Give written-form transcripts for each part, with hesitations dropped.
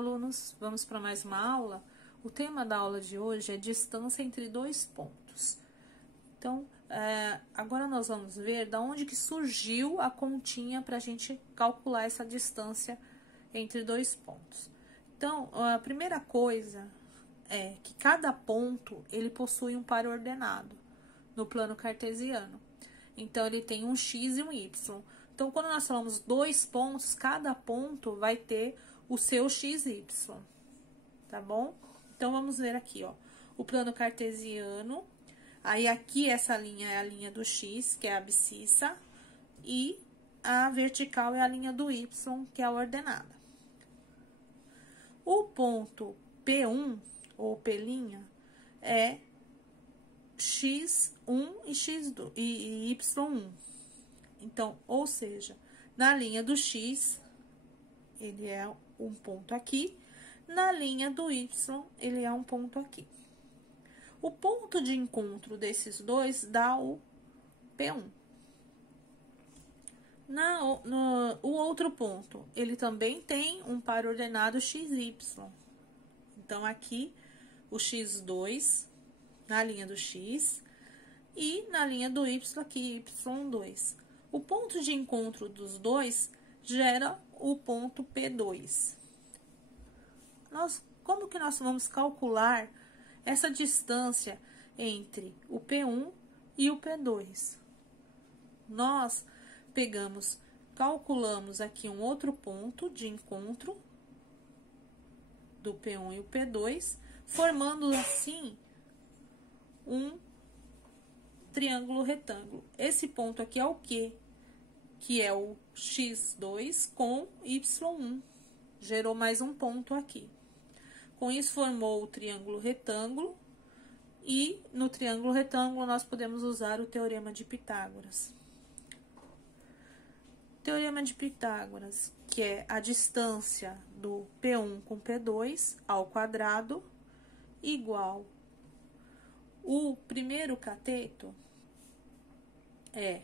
alunos, vamos para mais uma aula. O tema da aula de hoje é distância entre dois pontos. Então, agora nós vamos ver da onde que surgiu a continha para a gente calcular essa distância entre dois pontos. Então, a primeira coisa é que cada ponto ele possui um par ordenado no plano cartesiano. Então, ele tem um x e um y. Então, quando nós falamos dois pontos, cada ponto vai ter o seu x e y, tá bom? Então, vamos ver aqui, ó, o plano cartesiano. Aí, aqui, essa linha é a linha do x, que é a abscissa, e a vertical é a linha do y, que é a ordenada. O ponto P1, ou P', é x1 e x2 e y1. Então, ou seja, na linha do x, ele é um ponto aqui, na linha do y, ele é um ponto aqui. O ponto de encontro desses dois dá o P1. O outro ponto, ele também tem um par ordenado XY. Então, aqui, o x2 na linha do x e na linha do y aqui, y2. O ponto de encontro dos dois gera o ponto P2. Como que nós vamos calcular essa distância entre o P1 e o P2? Nós calculamos aqui um outro ponto de encontro do P1 e o P2, formando assim um triângulo retângulo. Esse ponto aqui é o quê? Que é o x2 com y1. Gerou mais um ponto aqui. Com isso, formou o triângulo retângulo. E no triângulo retângulo, nós podemos usar o teorema de Pitágoras. Teorema de Pitágoras, que é a distância do P1 com P2 ao quadrado, igual o primeiro cateto é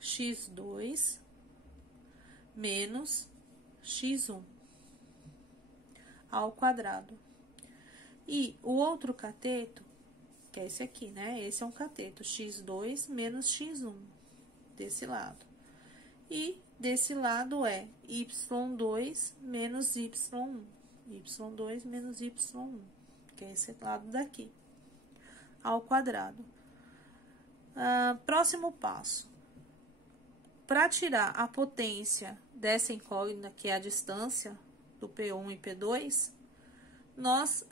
x2 menos x1 ao quadrado. E o outro cateto, que é esse aqui, né? Esse é um cateto, x2 menos x1, desse lado. E desse lado é y2 menos y1, y2 menos y1, que é esse lado daqui, ao quadrado. Próximo passo. Para tirar a potência dessa incógnita, que é a distância do P1 e P2, nós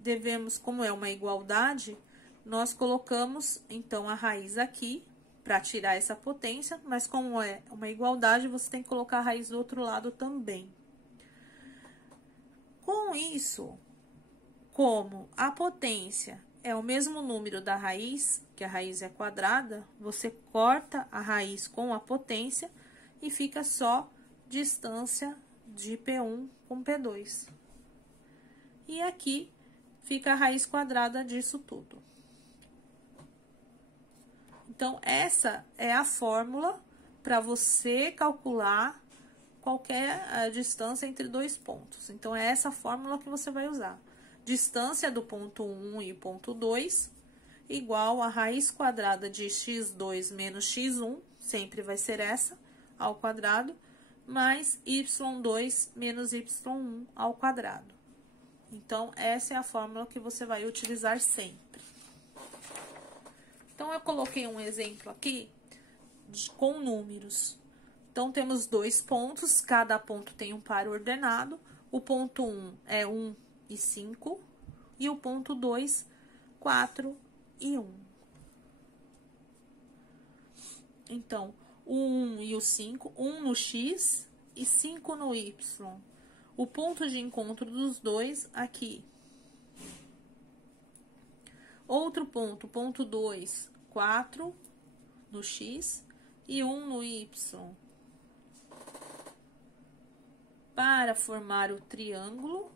devemos, como é uma igualdade, nós colocamos, então, a raiz aqui, para tirar essa potência, mas como é uma igualdade, você tem que colocar a raiz do outro lado também. Com isso, como a potência é o mesmo número da raiz, que a raiz é quadrada, você corta a raiz com a potência e fica só distância de P1 com P2. E aqui fica a raiz quadrada disso tudo. Então, essa é a fórmula para você calcular qualquer distância entre dois pontos. Então, é essa fórmula que você vai usar. Distância do ponto 1 e ponto 2 igual a raiz quadrada de x2 menos x1, sempre vai ser essa, ao quadrado, mais y2 menos y1 ao quadrado. Então, essa é a fórmula que você vai utilizar sempre. Então, eu coloquei um exemplo aqui com números. Então, temos dois pontos, cada ponto tem um par ordenado. O ponto 1 é 1 e 5, e o ponto 2, 4 e 1. Então, o 1 e o 5, 1 no x e 5 no y. O ponto de encontro dos dois aqui. Outro ponto, ponto 2, 4 no x e 1 no y. Para formar o triângulo,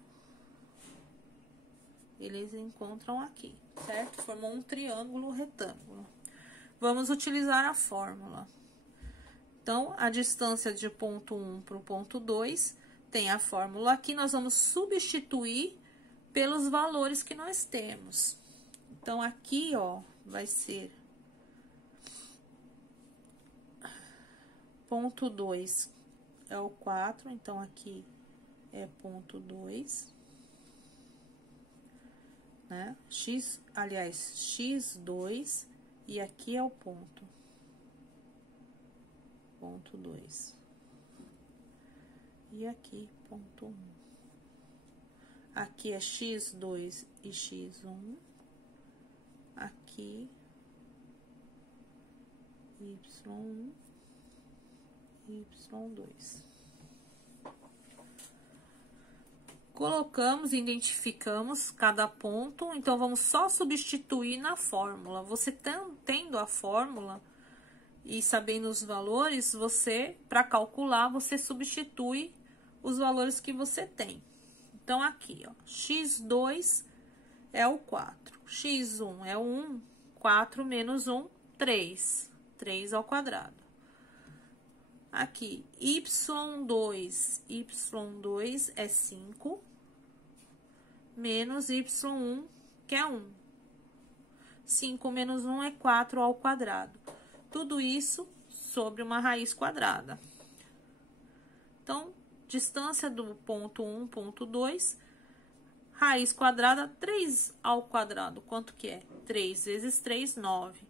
eles encontram aqui, certo? Formou um triângulo retângulo. Vamos utilizar a fórmula. Então, a distância de ponto 1 para o ponto 2 tem a fórmula aqui, nós vamos substituir pelos valores que nós temos. Então, aqui, ó, vai ser ponto 2 é o 4, então aqui é ponto 2, né? x2, e aqui é o ponto 2. E aqui, ponto 1. Aqui é x2 e x1. Aqui, y1, y2. Colocamos, identificamos cada ponto, então vamos só substituir na fórmula. Você tendo a fórmula e sabendo os valores, você, para calcular, você substitui os valores que você tem. Então, aqui, ó, x2 é o 4, x1 é o 1, 4 menos 1, 3, 3 ao quadrado. Aqui, y2 é 5, menos y1, que é 1. 5 menos 1 é 4 ao quadrado. Tudo isso sobre uma raiz quadrada. Então, distância do ponto 1, ponto 2, raiz quadrada, 3 ao quadrado. Quanto que é? 3 vezes 3, 9.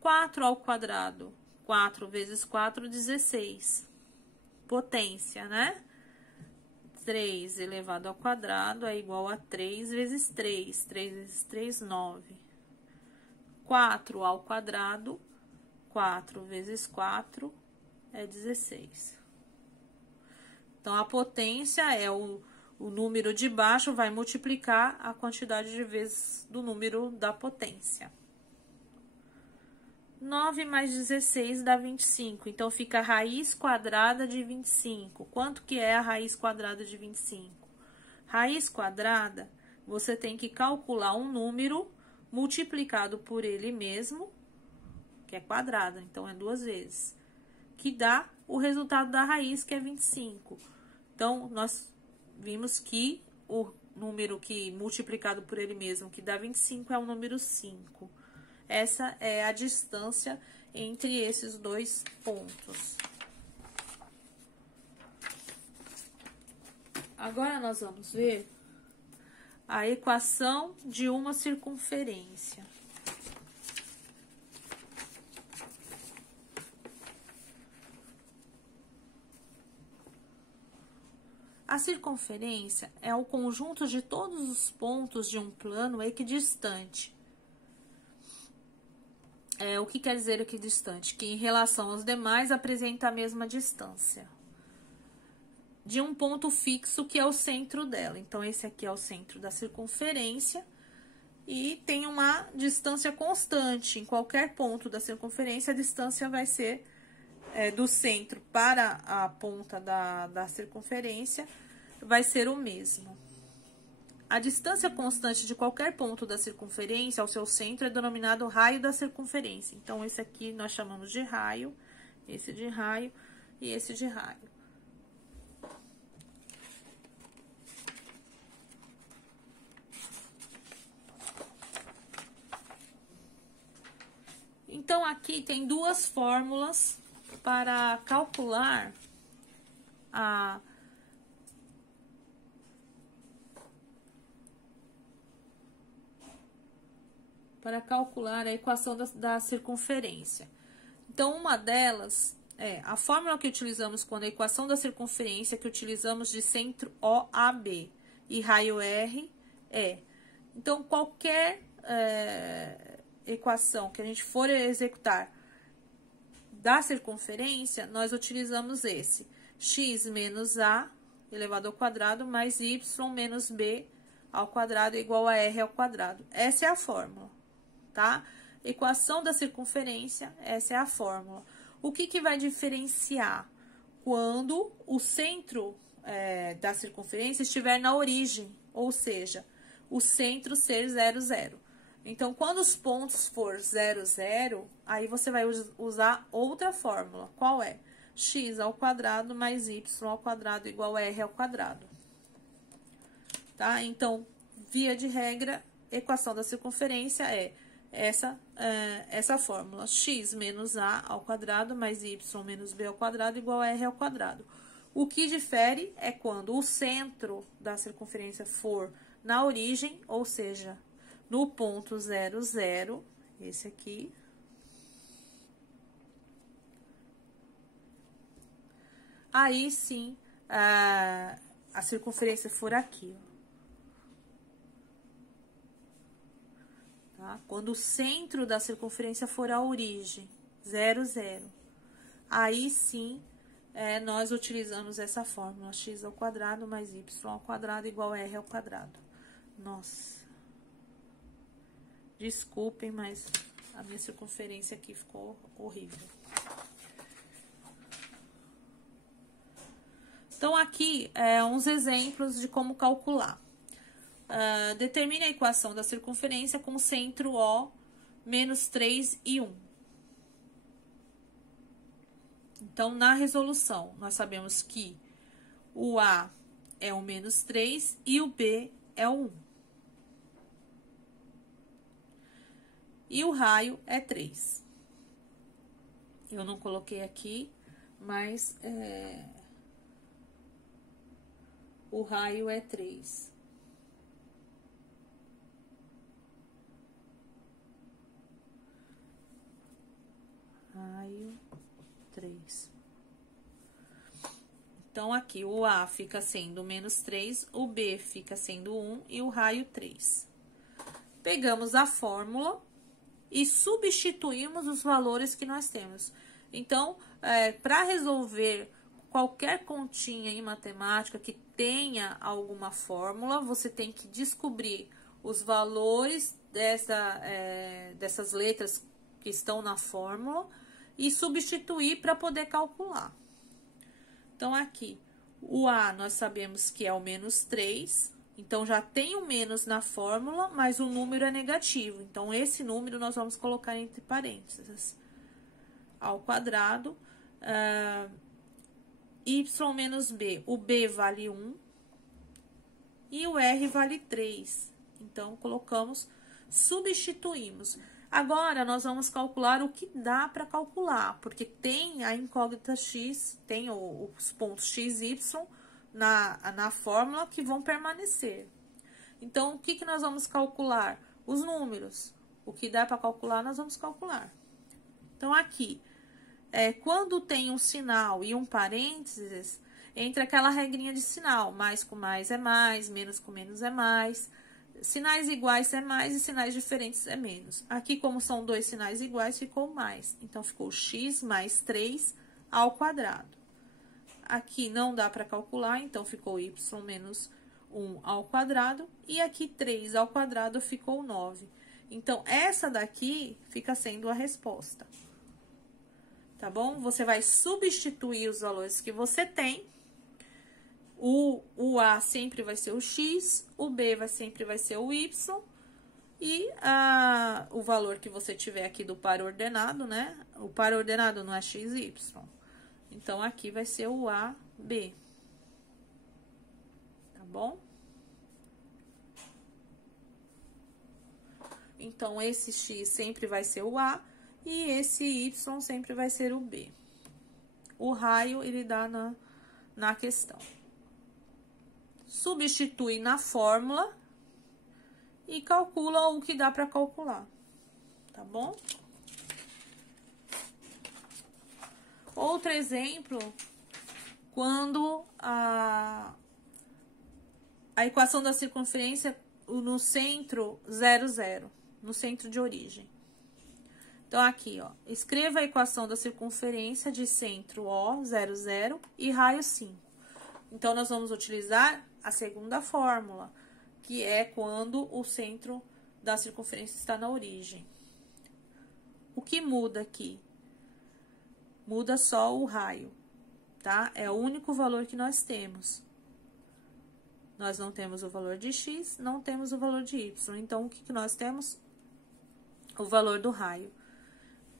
4 ao quadrado, 4 vezes 4, 16. Potência, né? 3 elevado ao quadrado é igual a 3 vezes 3. 3 vezes 3, 9. 4 ao quadrado, 4 vezes 4 é 16. Então, a potência é o número de baixo, vai multiplicar a quantidade de vezes do número da potência. 9 mais 16 dá 25, então fica a raiz quadrada de 25. Quanto que é a raiz quadrada de 25? Raiz quadrada, você tem que calcular um número multiplicado por ele mesmo, que é quadrado, então é 2 vezes, que dá o resultado da raiz, que é 25. Então, nós vimos que o número que multiplicado por ele mesmo, que dá 25, é o número 5. Essa é a distância entre esses dois pontos. Agora, nós vamos ver a equação de uma circunferência. A circunferência é o conjunto de todos os pontos de um plano equidistante. O que quer dizer equidistante? Que em relação aos demais apresenta a mesma distância de um ponto fixo, que é o centro dela. Então, esse aqui é o centro da circunferência e tem uma distância constante. Em qualquer ponto da circunferência, a distância vai ser do centro para a ponta da circunferência, vai ser o mesmo. A distância constante de qualquer ponto da circunferência ao seu centro é denominado raio da circunferência. Então, esse aqui nós chamamos de raio, esse de raio e esse de raio. Então, aqui tem duas fórmulas para calcular a equação da circunferência. Então, uma delas é a fórmula que utilizamos quando a equação da circunferência, que utilizamos de centro OAB e raio R é. Então, qualquer equação que a gente for executar da circunferência, nós utilizamos esse. X menos A elevado ao quadrado mais Y menos B ao quadrado é igual a R ao quadrado. Essa é a fórmula, tá? Equação da circunferência, essa é a fórmula. O que vai diferenciar? Quando o centro da circunferência estiver na origem, ou seja, o centro ser 0, 0. Então, quando os pontos for 0, 0, aí você vai usar outra fórmula. Qual é? x ao quadrado mais y ao quadrado igual a r ao quadrado. Tá? Então, via de regra, equação da circunferência é essa fórmula, x menos a ao quadrado mais y menos b ao quadrado igual a r ao quadrado. O que difere é quando o centro da circunferência for na origem, ou seja, no ponto 0, 0, esse aqui. Aí sim, a circunferência for aqui, ó. Tá? Quando o centro da circunferência for a origem, 0, 0. Aí sim, nós utilizamos essa fórmula, x ao quadrado mais y ao quadrado igual a r ao quadrado. Nossa. Desculpem, mas a minha circunferência aqui ficou horrível. Então, aqui, uns exemplos de como calcular. Determine a equação da circunferência com centro O, menos 3 e 1. Então, na resolução, nós sabemos que o A é o menos 3 e o B é o 1. E o raio é 3. Eu não coloquei aqui, mas o raio é 3. Raio 3. Então, aqui o A fica sendo menos 3, o B fica sendo 1 e o raio 3. Pegamos a fórmula e substituímos os valores que nós temos. Então, para resolver qualquer continha em matemática que tenha alguma fórmula, você tem que descobrir os valores dessas letras que estão na fórmula e substituir para poder calcular. Então, aqui, o A nós sabemos que é o menos 3, então já tem o menos na fórmula, mas o número é negativo. Então, esse número nós vamos colocar entre parênteses. Ao quadrado, y menos b, o b vale 1 e o r vale 3. Então, colocamos, substituímos. Agora, nós vamos calcular o que dá para calcular, porque tem a incógnita x, tem os pontos x e y na fórmula que vão permanecer. Então, o que nós vamos calcular? Os números. O que dá para calcular, nós vamos calcular. Então, aqui, quando tem um sinal e um parênteses, entra aquela regrinha de sinal. Mais com mais é mais, menos com menos é mais. Sinais iguais é mais e sinais diferentes é menos. Aqui, como são dois sinais iguais, ficou mais. Então, ficou x mais 3 ao quadrado. Aqui não dá para calcular, então ficou y menos 1 ao quadrado. E aqui 3 ao quadrado ficou 9. Então, essa daqui fica sendo a resposta. Tá bom? Você vai substituir os valores que você tem. O A sempre vai ser o x, o B sempre vai ser o y, e o valor que você tiver aqui do par ordenado, né? O par ordenado não é x e y. Então, aqui vai ser o AB. Tá bom? Então, esse x sempre vai ser o A e esse y sempre vai ser o B. O raio, ele dá na questão. Substitui na fórmula e calcula o que dá para calcular, tá bom? Outro exemplo, quando a equação da circunferência no centro 0, 0, no centro de origem. Então, aqui, ó, escreva a equação da circunferência de centro O, 0, 0 e raio 5. Então, nós vamos utilizar a segunda fórmula, que é quando o centro da circunferência está na origem. O que muda aqui? Muda só o raio, tá? É o único valor que nós temos. Nós não temos o valor de x, não temos o valor de y. Então, o que nós temos? O valor do raio.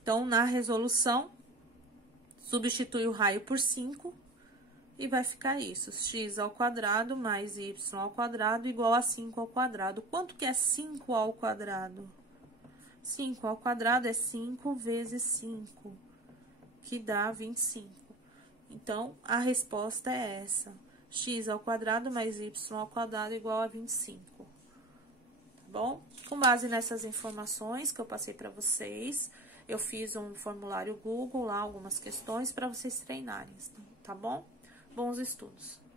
Então, na resolução, Substitui o raio por 5 e vai ficar isso, x ao quadrado mais y ao quadrado igual a 5 ao quadrado. Quanto que é 5 ao quadrado? 5 ao quadrado é 5 vezes 5, que dá 25. Então, a resposta é essa, x ao quadrado mais y ao quadrado igual a 25. Tá bom? Com base nessas informações que eu passei para vocês, eu fiz um formulário Google lá, algumas questões para vocês treinarem, tá bom? Bons estudos!